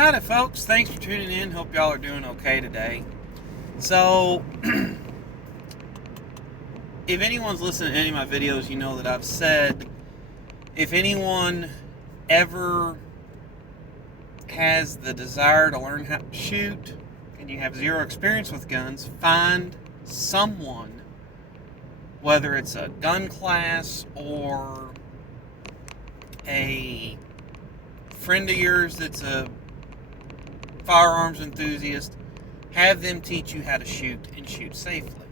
Howdy, folks. Thanks for tuning in. Hope y'all are doing okay today. So, if anyone's listening to any of my videos, you know that I've said if anyone ever has the desire to learn how to shoot and you have zero experience with guns, find someone, whether it's a gun class or a friend of yours that's a firearms enthusiast, have them teach you how to shoot and shoot safely.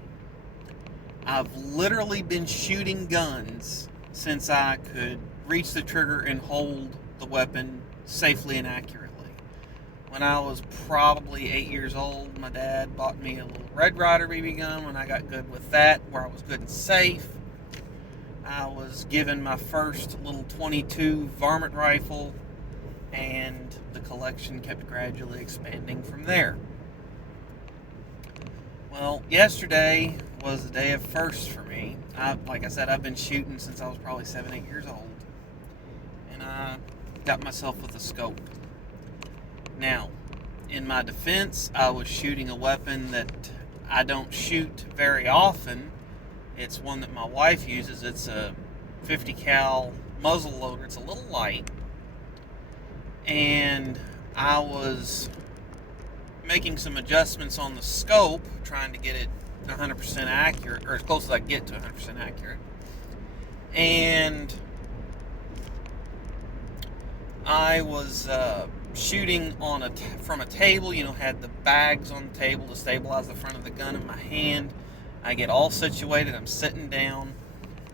I've literally been shooting guns since I could reach the trigger and hold the weapon safely and accurately. When I was probably 8 years old, my dad bought me a little Red Ryder BB gun when I got good with that, where I was good and safe. I was given my first little .22 varmint rifle, and the collection kept gradually expanding from there. Well, yesterday was the day of firsts for me. Like I said, I've been shooting since I was probably 7, 8 years old. And I got myself with a scope. Now, in my defense, I was shooting a weapon that I don't shoot very often. It's one that my wife uses. It's a 50 cal muzzle loader. It's a little light. And I was making some adjustments on the scope, trying to get it 100% accurate, or as close as I can get to 100% accurate. And I was shooting on from a table, had the bags on the table to stabilize the front of the gun in my hand. I get all situated, I'm sitting down,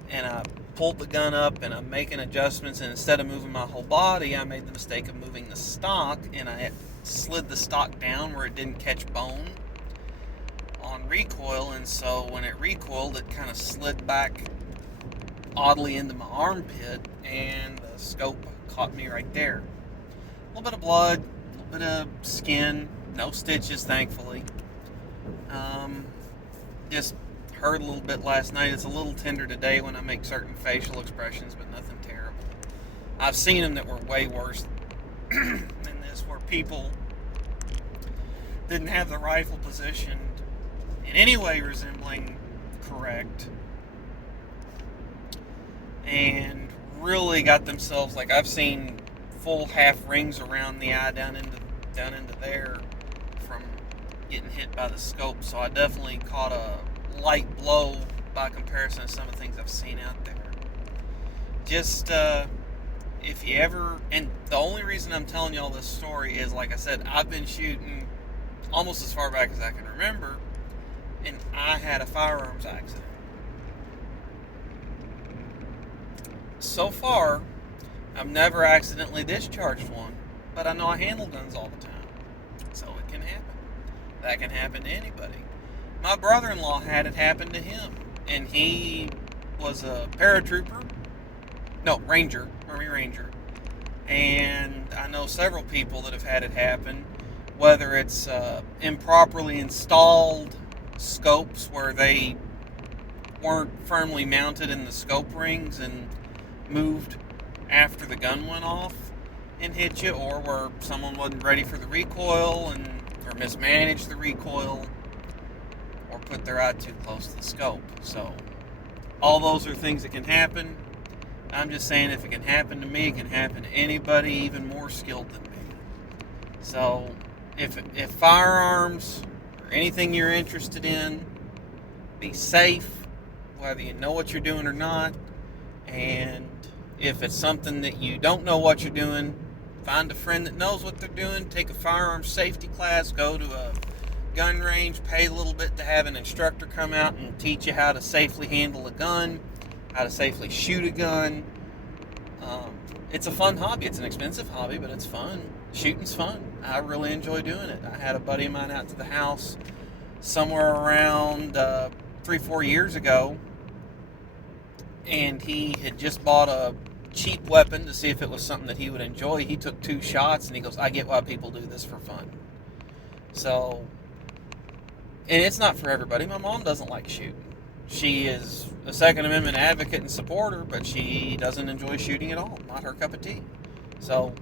and I pulled the gun up, and I'm making adjustments, and instead of moving my whole body, I made the mistake of moving the stock, and I slid the stock down where it didn't catch bone on recoil, and so when it recoiled, it kind of slid back oddly into my armpit, and the scope caught me right there. A little bit of blood, a little bit of skin, no stitches, thankfully. Just hurt a little bit last night. It's a little tender today when I make certain facial expressions, but nothing terrible. I've seen them that were way worse than this, where people didn't have the rifle positioned in any way resembling correct, and really got themselves, like, I've seen full half rings around the eye down into there from getting hit by the scope. So I definitely caught a light blow by comparison to some of the things I've seen out there. Just if you ever, and the only reason I'm telling y'all this story is, like I said, I've been shooting almost as far back as I can remember, and I had a firearms accident. So far, I've never accidentally discharged one, but I know I handle guns all the time, so it can happen. That can happen to anybody. My brother-in-law had it happen to him, and he was a paratrooper, Ranger, Army Ranger, and I know several people that have had it happen, whether it's improperly installed scopes where they weren't firmly mounted in the scope rings and moved after the gun went off and hit you, or where someone wasn't ready for the recoil or mismanaged the recoil, or put their eye too close to the scope. So all those are things that can happen. I'm just saying, if it can happen to me, it can happen to anybody even more skilled than me. So if firearms or anything you're interested in, be safe, whether you know what you're doing or not. And if it's something that you don't know what you're doing, find a friend that knows what they're doing, take a firearms safety class, go to a gun range, pay a little bit to have an instructor come out and teach you how to safely handle a gun, how to safely shoot a gun. It's a fun hobby. It's an expensive hobby, but it's fun. Shooting's fun. I really enjoy doing it. I had a buddy of mine out to the house somewhere around 3-4 years ago, and he had just bought a cheap weapon to see if it was something that he would enjoy. He took 2 shots, and he goes, I get why people do this for fun. So, and it's not for everybody. My mom doesn't like shooting. She is a Second Amendment advocate and supporter, but she doesn't enjoy shooting at all. Not her cup of tea. So,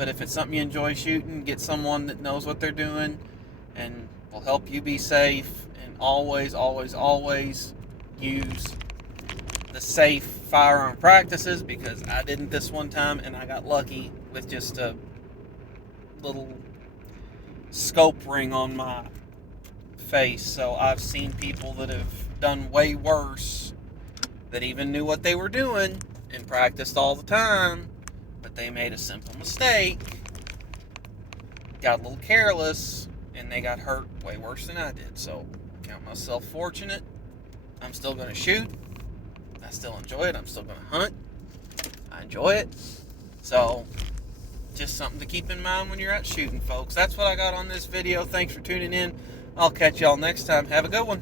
But if it's something you enjoy shooting, get someone that knows what they're doing and will help you be safe. And always, always, always use the safe firearm practices, because I didn't this one time and I got lucky with just a little scope ring on my face. So I've seen people that have done way worse that even knew what they were doing and practiced all the time, but they made a simple mistake, got a little careless, and they got hurt way worse than I did. So I count myself fortunate. I'm still going to shoot. I still enjoy it. I'm still going to hunt. I enjoy it. So just something to keep in mind when you're out shooting, folks. That's what I got on this video. Thanks for tuning in. I'll catch y'all next time. Have a good one.